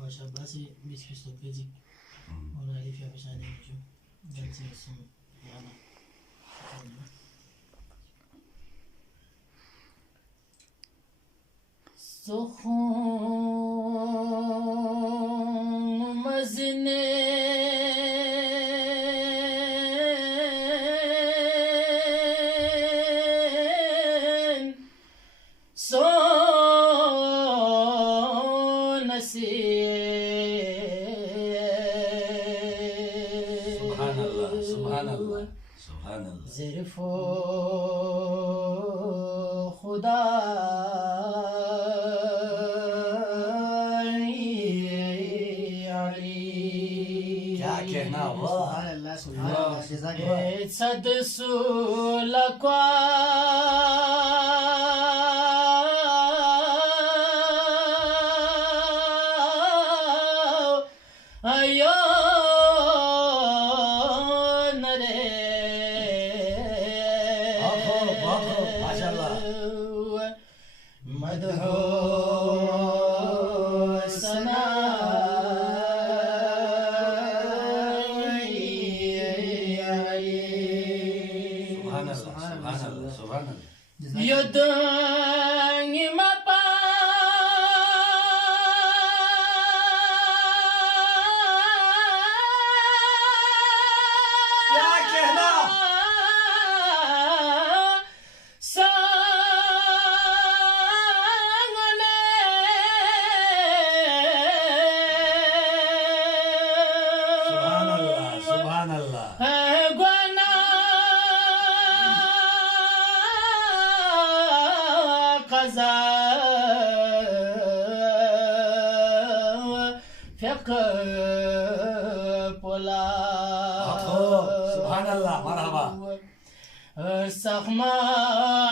Başa basi biscuit sopezi. Ona alifia bashani nju. Ganti sum yana. Sohum mazine so Subhanallah, subhanallah, subhanallah. Zerifo Khuda क्या कहना हुआ? सुभान अल्लाह जज़ाकल्लाह सदसुलक्वा ayo nare बहुत माशाल्लाह madhu sana subhanallah subhanallah subhanallah yodangi mapa क्या कहना? subhanallah subhanallah subhanallah marhaba سخما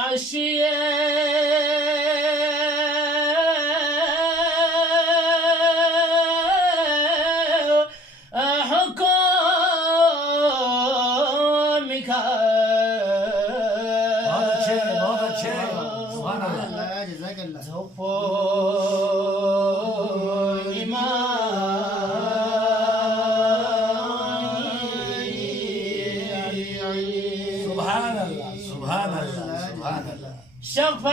عشيه حكمك बहुत अच्छे subhanallah जज़ाकल्लाह زوفو subhanallah subhanallah subhanallah شغف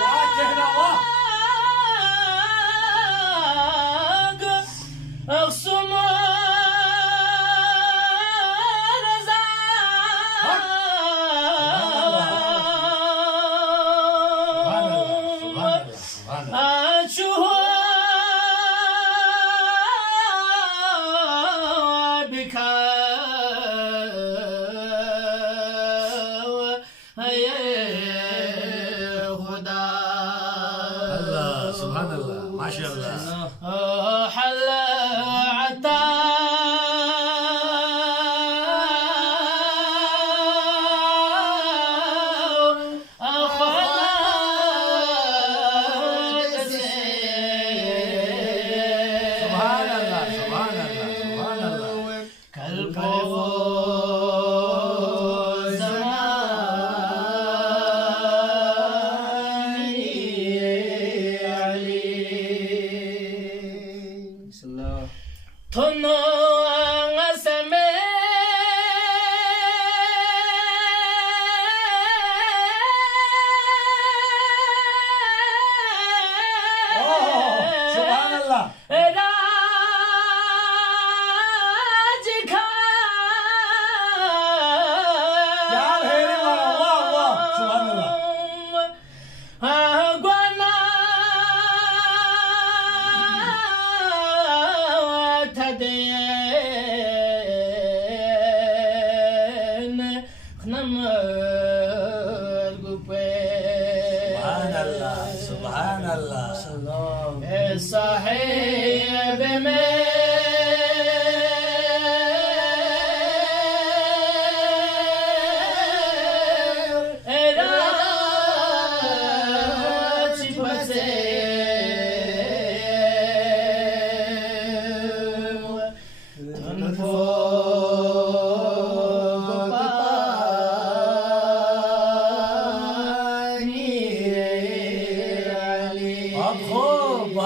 क्या कहना हुआ? نجاك اقسم subhanallah subhanallah بك Allah subhanallah mashallah حل عتا subhanallah subhanallah subhanallah كالفو Tono angasame subhanallah Rajika क्या भेरे वाह वाह वाह subhanallah Agwana Taden Khnamar Gupe subhanallah subhanallah صاحب में राज बसे तुमको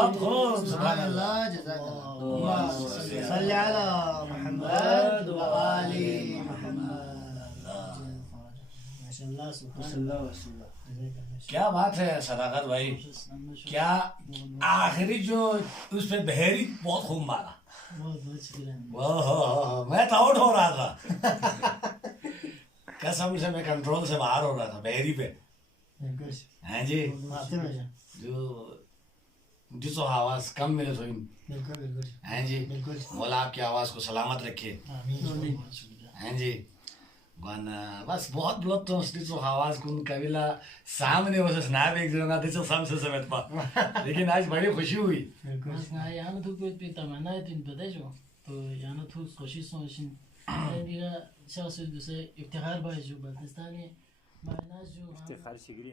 बहुत खूब सुभान अल्लाह जज़ाकल्लाह सल्ली अला मुहम्मद व आलि मुहम्मद माशाअल्लाह सुभान क्या बात है सदाकत भाई क्या आखिरी जो उस पे बहरी बहुत खूब मारा बहुत शुक्रिया मैं तो आउट हो रहा था कसम से मैं कंट्रोल से बाहर हो रहा था बहरी पे हाँ जी जो जिसो आवाज कम मिले तो बिल्कुल हाँ जी मौला आपकी आवाज को सलामत रखे हाँ जी बस बहुत ब्लॉक तो उसकी आवाज को कविला सामने वो स्नैप एक जगह दिस सामने समेत पा लेकिन आज बड़ी खुशी हुई यहाँ तो कोई तमन्ना है तीन पता जो तो यहाँ तो कोशिश सोचिन दिगा शायद से इफ्तिखार भाई जो पाकिस्तानी मायना जो इफ्तिखार शिगरी